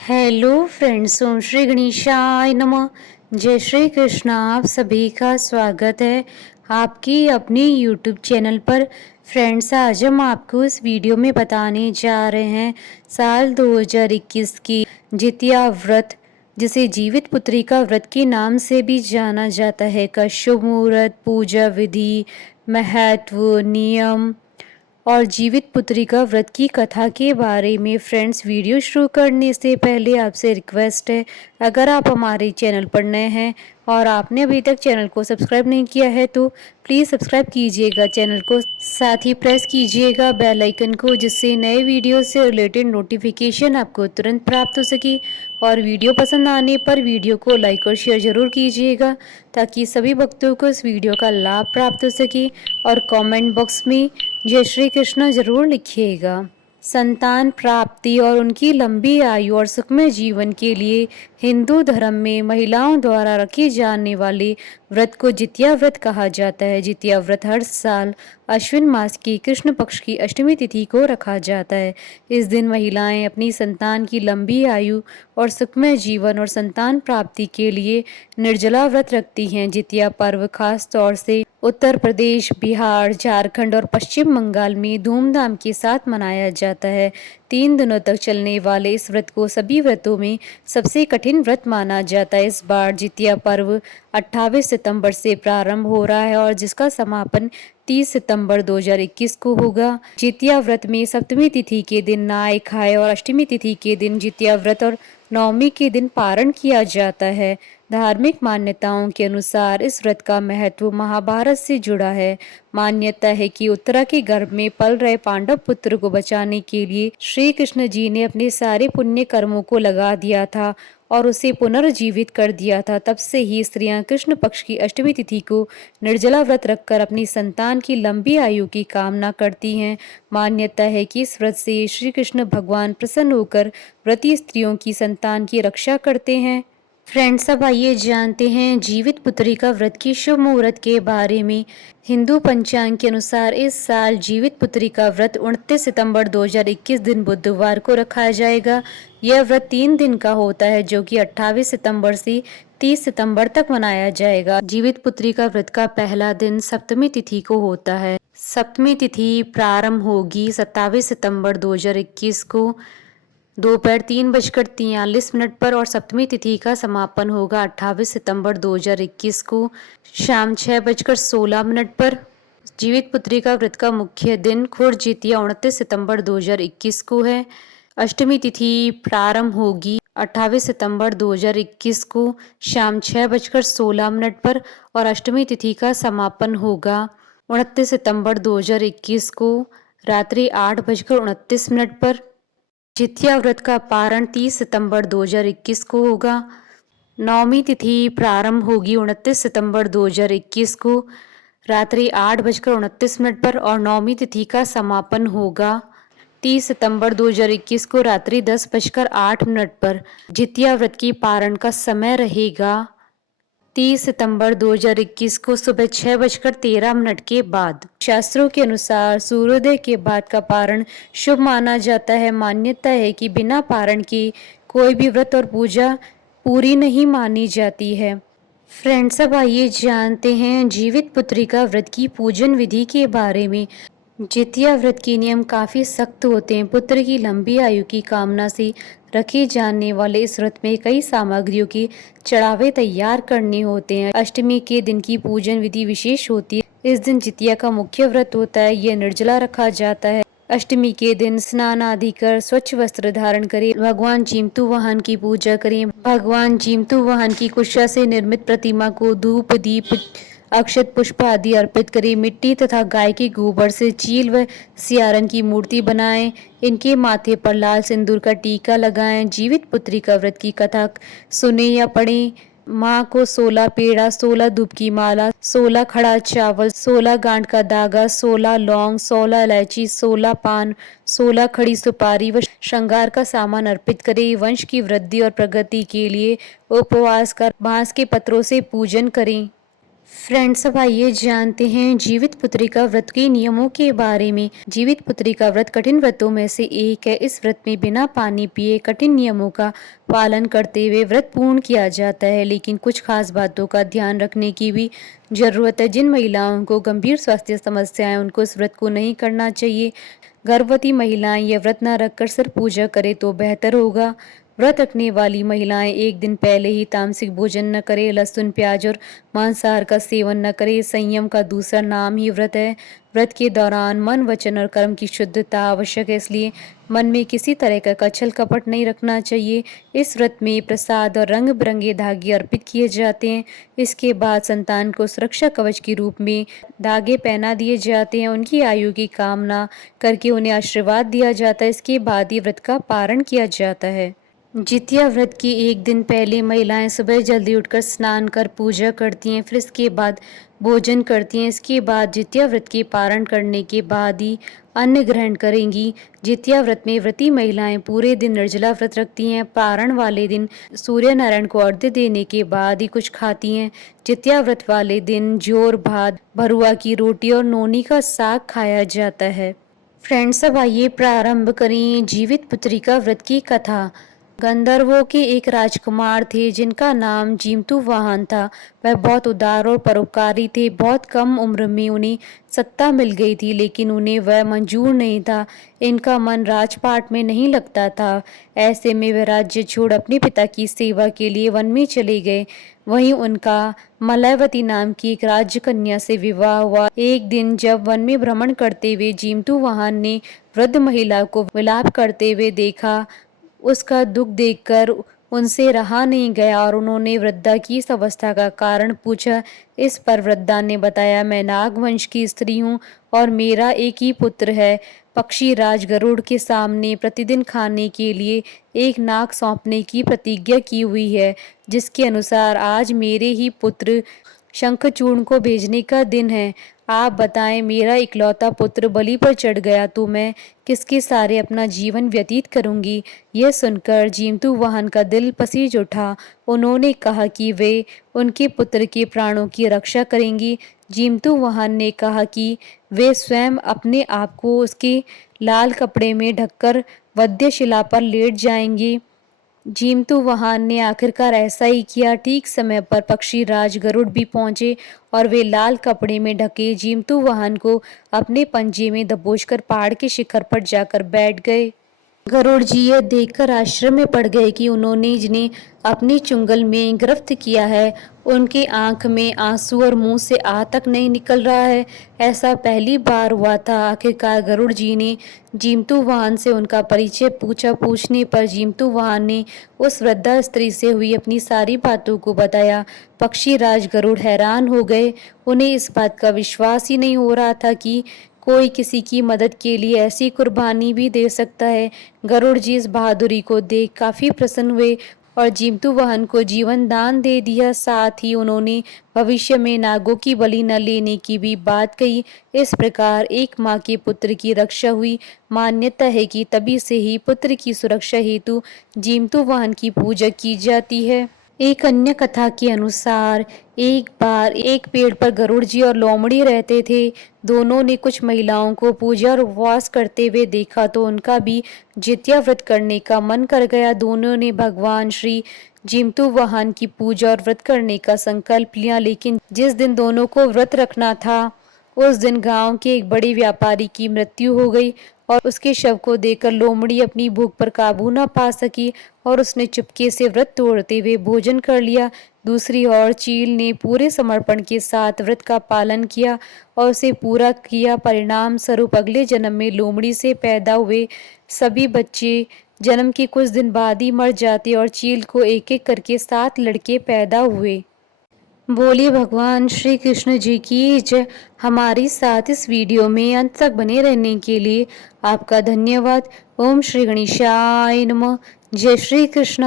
Hello friends, ओम श्री गणेशाय नमः। जय श्री कृष्ण। आप सभी का स्वागत है आपकी अपनी यूट्यूब चैनल पर। फ्रेंड्स, आज हम आपको इस वीडियो में बताने जा रहे हैं साल 2021 की जितिया व्रत, जिसे जीवित पुत्री का व्रत के नाम से भी जाना जाता है, का शुभ मुहूर्त, पूजा विधि, महत्व, नियम और जीवित पुत्री का व्रत की कथा के बारे में। फ्रेंड्स, वीडियो शुरू करने से पहले आपसे रिक्वेस्ट है, अगर आप हमारे चैनल पर नए हैं और आपने अभी तक चैनल को सब्सक्राइब नहीं किया है तो प्लीज़ सब्सक्राइब कीजिएगा चैनल को, साथ ही प्रेस कीजिएगा बेल आइकन को, जिससे नए वीडियो से रिलेटेड नोटिफिकेशन आपको तुरंत प्राप्त हो सके। और वीडियो पसंद आने पर वीडियो को लाइक और शेयर ज़रूर कीजिएगा, ताकि सभी भक्तों को इस वीडियो का लाभ प्राप्त हो सके। और कमेंट बॉक्स में जय श्री कृष्ण जरूर लिखिएगा। संतान प्राप्ति और उनकी लंबी आयु और सुखमय जीवन के लिए हिंदू धर्म में महिलाओं द्वारा रखे जाने वाले व्रत को जितिया व्रत कहा जाता है। जितिया व्रत हर साल अश्विन मास की कृष्ण पक्ष की अष्टमी तिथि को रखा जाता है। इस दिन महिलाएं अपनी संतान की लंबी आयु और सुखमय जीवन और संतान प्राप्ति के लिए निर्जला व्रत रखती हैं। जितिया पर्व खास तौर से उत्तर प्रदेश, बिहार, झारखंड और पश्चिम बंगाल में धूमधाम के साथ मनाया जाता है। 3 दिनों तक चलने वाले इस व्रत को सभी व्रतों में सबसे कठिन व्रत माना जाता है। इस बार जितिया पर्व 28 सितंबर से प्रारंभ हो रहा है और जिसका समापन 30 सितंबर 2021 को होगा। जितिया व्रत में सप्तमी तिथि के दिन नहाय खाए और अष्टमी तिथि के दिन जितिया व्रत और नवमी के दिन पारण किया जाता है। धार्मिक मान्यताओं के अनुसार इस व्रत का महत्व महाभारत से जुड़ा है। मान्यता है कि उत्तरा के गर्भ में पल रहे पांडव पुत्र को बचाने के लिए श्री कृष्ण जी ने अपने सारे पुण्य कर्मों को लगा दिया था और उसे पुनर्जीवित कर दिया था। तब से ही स्त्रियां कृष्ण पक्ष की अष्टमी तिथि को निर्जला व्रत रखकर अपनी संतान की लंबी आयु की कामना करती हैं। मान्यता है कि इस व्रत से श्री कृष्ण भगवान प्रसन्न होकर व्रती स्त्रियों की संतान की रक्षा करते हैं। फ्रेंड्स, अब आइए जानते हैं जीवित पुत्री का व्रत की शुभ मुहूर्त के बारे में। हिंदू पंचांग के अनुसार इस साल जीवित पुत्री का व्रत 29 सितंबर 2021 दिन बुधवार को रखा जाएगा। यह व्रत 3 दिन का होता है, जो कि 28 सितंबर से 30 सितंबर तक मनाया जाएगा। जीवित पुत्री का व्रत का पहला दिन सप्तमी तिथि को होता है। सप्तमी तिथि प्रारंभ होगी 27 सितंबर 2021 को दोपहर 3:43 पर और सप्तमी तिथि का समापन होगा 28 सितंबर 2021 को शाम 6:16 पर। जीवित पुत्री का व्रत का मुख्य दिन खुर जितिया 29 सितंबर 2021 को है। अष्टमी तिथि प्रारंभ होगी 28 सितंबर 2021 को शाम 6:16 पर और अष्टमी तिथि का समापन होगा 29 सितंबर 2021 को रात्रि 8:29 पर। जितिया व्रत का पारण 30 सितंबर 2021 को होगा। नवमी तिथि प्रारंभ होगी 29 सितंबर 2021 को रात्रि 8:29 पर और नवमी तिथि का समापन होगा 30 सितंबर 2021 को रात्रि 10:08 पर। जितिया व्रत की पारण का समय रहेगा 30 सितंबर 2021 को सुबह 6:13 के बाद। शास्त्रों के अनुसार सूर्योदय के बाद का पारण शुभ माना जाता है। मान्यता है कि बिना पारण के कोई भी व्रत और पूजा पूरी नहीं मानी जाती है। फ्रेंड्स, अब आइए जानते हैं जीवित पुत्री का व्रत की पूजन विधि के बारे में। जितिया व्रत के नियम काफ़ी सख्त होते हैं। पुत्र की लंबी आयु की कामना से रखे जाने वाले इस व्रत में कई सामग्रियों के चढ़ावे तैयार करने होते हैं। अष्टमी के दिन की पूजन विधि विशेष होती है। इस दिन जितिया का मुख्य व्रत होता है। यह निर्जला रखा जाता है। अष्टमी के दिन स्नान आदि कर स्वच्छ वस्त्र धारण करें। भगवान जीमतु वाहन की पूजा करें। भगवान जीमतु वाहन की कुशा से निर्मित प्रतिमा को धूप, दीप, अक्षत पुष्प आदि अर्पित करें। मिट्टी तथा गाय के गोबर से चील व सियारन की मूर्ति बनाएं। इनके माथे पर लाल सिंदूर का टीका लगाएं। जीवित पुत्री का व्रत की कथा सुने या पढ़ें। माँ को 16 पेड़ा, 16 धूप की माला, 16 खड़ा चावल, 16 गांठ का धागा, 16 लौंग, 16 इलायची, 16 पान, 16 खड़ी सुपारी व श्रृंगार का सामान अर्पित करें। वंश की वृद्धि और प्रगति के लिए उपवास कर बांस के पत्रों से पूजन करें। फ्रेंड्स, अब आइए जानते हैं जीवित पुत्रिका व्रत के नियमों के बारे में। जीवित पुत्रिका व्रत कठिन व्रतों में से एक है। इस व्रत में बिना पानी पिए कठिन नियमों का पालन करते हुए व्रत पूर्ण किया जाता है, लेकिन कुछ खास बातों का ध्यान रखने की भी जरूरत है। जिन महिलाओं को गंभीर स्वास्थ्य समस्याएं, उनको इस व्रत को नहीं करना चाहिए। गर्भवती महिलाएं यह व्रत न रखकर सिर्फ पूजा करें तो बेहतर होगा। व्रत रखने वाली महिलाएं एक दिन पहले ही तामसिक भोजन न करें, लहसुन, प्याज और मांसाहार का सेवन न करें। संयम का दूसरा नाम ही व्रत है। व्रत के दौरान मन, वचन और कर्म की शुद्धता आवश्यक है, इसलिए मन में किसी तरह का छल कपट नहीं रखना चाहिए। इस व्रत में प्रसाद और रंग बिरंगे धागे अर्पित किए जाते हैं। इसके बाद संतान को सुरक्षा कवच के रूप में धागे पहना दिए जाते हैं। उनकी आयु की कामना करके उन्हें आशीर्वाद दिया जाता है। इसके बाद ही व्रत का पारण किया जाता है। जितिया व्रत की एक दिन पहले महिलाएं सुबह जल्दी उठकर स्नान कर पूजा करती हैं, फिर इसके बाद भोजन करती हैं। इसके बाद जितिया व्रत के पारण करने के बाद ही अन्न ग्रहण करेंगी। जितिया व्रत में व्रती महिलाएं पूरे दिन निर्जला व्रत रखती हैं। पारण वाले दिन सूर्य नारायण को अर्घ्य देने के बाद ही कुछ खाती हैं। जितिया व्रत वाले दिन जोर भात, भरुआ की रोटी और नोनी का साग खाया जाता है। फ्रेंड्स, अब आइए प्रारंभ करें जीवित पुत्रिका व्रत की कथा। गंधर्वों के एक राजकुमार थे जिनका नाम जीमूतवाहन था। वह बहुत उदार और परोपकारी थे। बहुत कम उम्र में उन्हें सत्ता मिल गई थी, लेकिन उन्हें वह मंजूर नहीं था। इनका मन राजपाट में नहीं लगता था। ऐसे में वे राज्य छोड़ अपने पिता की सेवा के लिए वन में चले गए। वहीं उनका मलयवती नाम की एक राजकन्या से विवाह हुआ। एक दिन जब वन में भ्रमण करते हुए जीमूतवाहन ने वृद्ध महिला को विलाप करते हुए देखा, उसका दुख देखकर उनसे रहा नहीं गया और उन्होंने वृद्धा की इस अवस्था का कारण पूछा। इस पर वृद्धा ने बताया, मैं नागवंश की स्त्री हूँ और मेरा एक ही पुत्र है। पक्षी राज गरुड़ के सामने प्रतिदिन खाने के लिए एक नाग सौंपने की प्रतिज्ञा की हुई है, जिसके अनुसार आज मेरे ही पुत्र शंखचूर्ण को भेजने का दिन है। आप बताएं, मेरा इकलौता पुत्र बलि पर चढ़ गया तो मैं किसके सहारे अपना जीवन व्यतीत करूंगी। यह सुनकर जीमूतवाहन का दिल पसीज उठा। उन्होंने कहा कि वे उनके पुत्र के प्राणों की रक्षा करेंगी। जीमूतवाहन ने कहा कि वे स्वयं अपने आप को उसके लाल कपड़े में ढककर वध्यशिला पर लेट जाएंगे। जीमूतवाहन ने आखिरकार ऐसा ही किया। ठीक समय पर पक्षी राज गरुड़ भी पहुंचे और वे लाल कपड़े में ढके जीमूतवाहन को अपने पंजे में दबोचकर पहाड़ के शिखर पर जाकर बैठ गए। गरुड़ जी यह देखकर आश्चर्य में पड़ गए कि उन्होंने जिन्हें अपनी चुंगल में गिरफ्त किया है, उनकी आंख में आंसू और मुंह से आ तक नहीं निकल रहा है। ऐसा पहली बार हुआ था। आखिरकार गरुड़ जी ने जीमूतवाहन से उनका परिचय पूछा। पूछने पर जीमूतवाहन ने उस वृद्धा स्त्री से हुई अपनी सारी बातों को बताया। पक्षी राज गरुड़ हैरान हो गए। उन्हें इस बात का विश्वास ही नहीं हो रहा था कि कोई किसी की मदद के लिए ऐसी कुर्बानी भी दे सकता है। गरुड़ जी इस बहादुरी को देख काफी प्रसन्न हुए और जीमूतवाहन को जीवन दान दे दिया। साथ ही उन्होंने भविष्य में नागों की बलि न लेने की भी बात कही। इस प्रकार एक माँ के पुत्र की रक्षा हुई। मान्यता है कि तभी से ही पुत्र की सुरक्षा हेतु जीमूतवाहन की पूजा की जाती है। एक अन्य कथा के अनुसार एक बार एक पेड़ पर गरुड़ जी और लोमड़ी रहते थे। दोनों ने कुछ महिलाओं को पूजा और उपवास करते हुए देखा तो उनका भी जितिया व्रत करने का मन कर गया। दोनों ने भगवान श्री जीमूतवाहन की पूजा और व्रत करने का संकल्प लिया, लेकिन जिस दिन दोनों को व्रत रखना था उस दिन गांव के एक बड़े व्यापारी की मृत्यु हो गई और उसके शव को देखकर लोमड़ी अपनी भूख पर काबू न पा सकी और उसने चुपके से व्रत तोड़ते हुए भोजन कर लिया। दूसरी ओर चील ने पूरे समर्पण के साथ व्रत का पालन किया और उसे पूरा किया। परिणाम स्वरूप अगले जन्म में लोमड़ी से पैदा हुए सभी बच्चे जन्म के कुछ दिन बाद ही मर जाते और चील को एक एक करके 7 लड़के पैदा हुए। बोलिए भगवान श्री कृष्ण जी की जय। हमारे साथ इस वीडियो में अंत तक बने रहने के लिए आपका धन्यवाद। ओम श्री गणेशाय नमः। जय श्री कृष्ण।